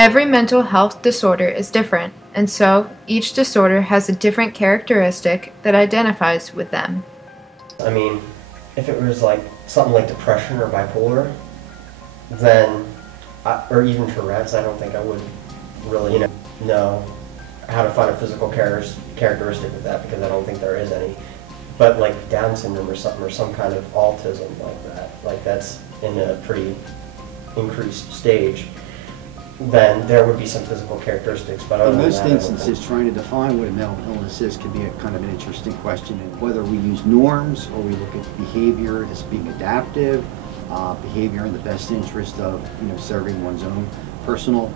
Every mental health disorder is different, and so each disorder has a different characteristic that identifies with them. I mean, if it was like something like depression or bipolar, then, or even Tourette's, I don't think I would really know how to find a physical characteristic with that, because I don't think there is any. But like Down syndrome or something, or some kind of autism like that, like that's in a pretty increased stage, then there would be some physical characteristics. But in most instances, trying to define what a mental illness is can be a kind of an interesting question. And whether we use norms or we look at behavior as being adaptive, behavior in the best interest of serving one's own personal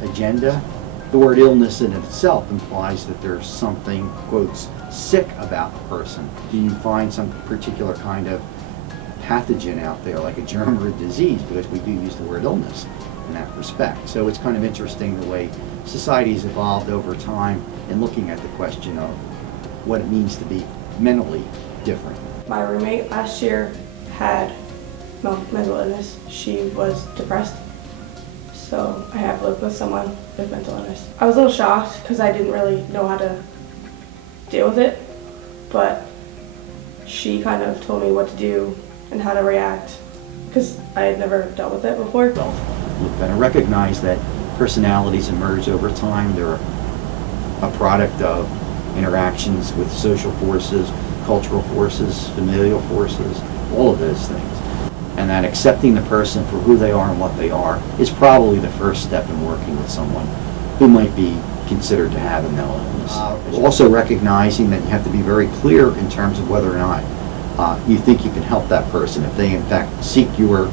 agenda. The word illness in itself implies that there's something, quotes, sick about the person. Do you find some particular kind of pathogen out there, like a germ or a disease? Because we do use the word illness in that respect. So it's kind of interesting the way society's evolved over time in looking at the question of what it means to be mentally different. My roommate last year had mental illness. She was depressed. So I have lived with someone with mental illness. I was a little shocked because I didn't really know how to deal with it, but she kind of told me what to do and how to react because I had never dealt with it before. Look at and recognize that personalities emerge over time. They're a product of interactions with social forces, cultural forces, familial forces, all of those things. And that accepting the person for who they are and what they are is probably the first step in working with someone who might be considered to have a mental illness. Also recognizing that you have to be very clear in terms of whether or not you think you can help that person. If they in fact seek your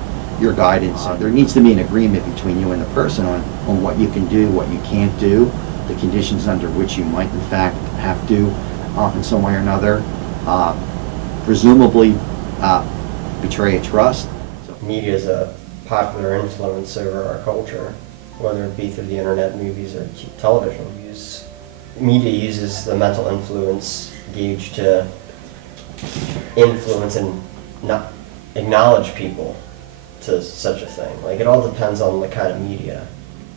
guidance, there needs to be an agreement between you and the person on what you can do, what you can't do, the conditions under which you might in fact have to in some way or another presumably betray a trust. Media is a popular influence over our culture, whether it be through the internet, movies, or television. Media uses the mental influence gauge to influence and not acknowledge people to such a thing. Like, it all depends on the kind of media.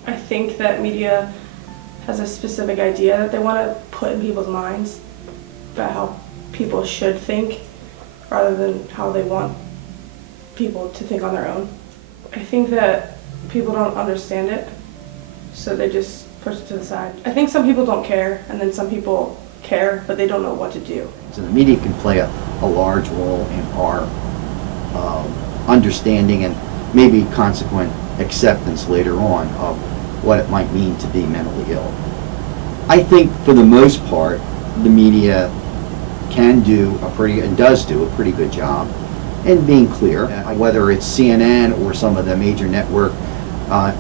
I think that media has a specific idea that they want to put in people's minds about how people should think rather than how they want people to think on their own. I think that people don't understand it, so they just push it to the side. I think some people don't care, and then some people care, but they don't know what to do. So the media can play a large role in our understanding and maybe consequent acceptance later on of what it might mean to be mentally ill. I think for the most part, the media can do and does do a pretty good job in being clear, whether it's CNN or some of the major network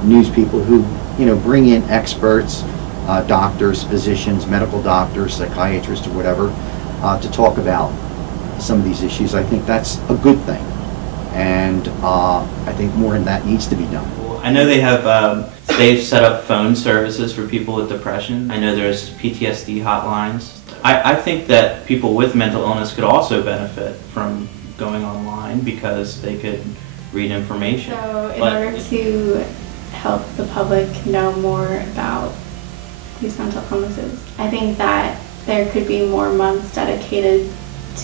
news people who bring in experts, doctors, physicians, medical doctors, psychiatrists, or whatever, to talk about some of these issues. I think that's a good thing, and I think more of that needs to be done. I know they've set up phone services for people with depression. I know there's PTSD hotlines. I think that people with mental illness could also benefit from going online because they could read information. So in order to help the public know more about these mental illnesses, I think that there could be more months dedicated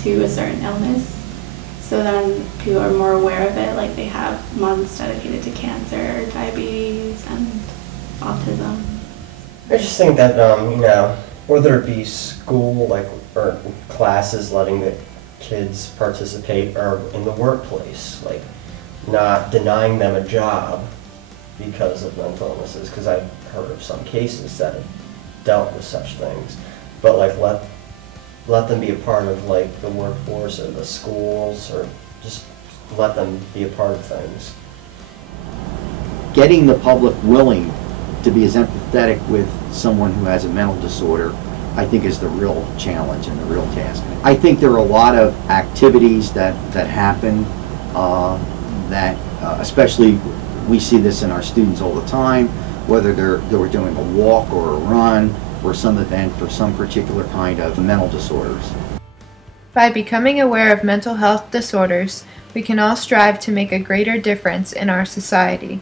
to a certain illness, so then people are more aware of it, like they have months dedicated to cancer, diabetes, and autism. I just think that, whether it be school, or classes letting the kids participate, or in the workplace, not denying them a job because of mental illnesses, because I've heard of some cases that have dealt with such things, but let them be a part of the workforce or the schools, or just let them be a part of things. Getting the public willing to be as empathetic with someone who has a mental disorder, I think, is the real challenge and the real task. I think there are a lot of activities that happen especially we see this in our students all the time, whether they were doing a walk or a run or some event for some particular kind of mental disorders. By becoming aware of mental health disorders, we can all strive to make a greater difference in our society.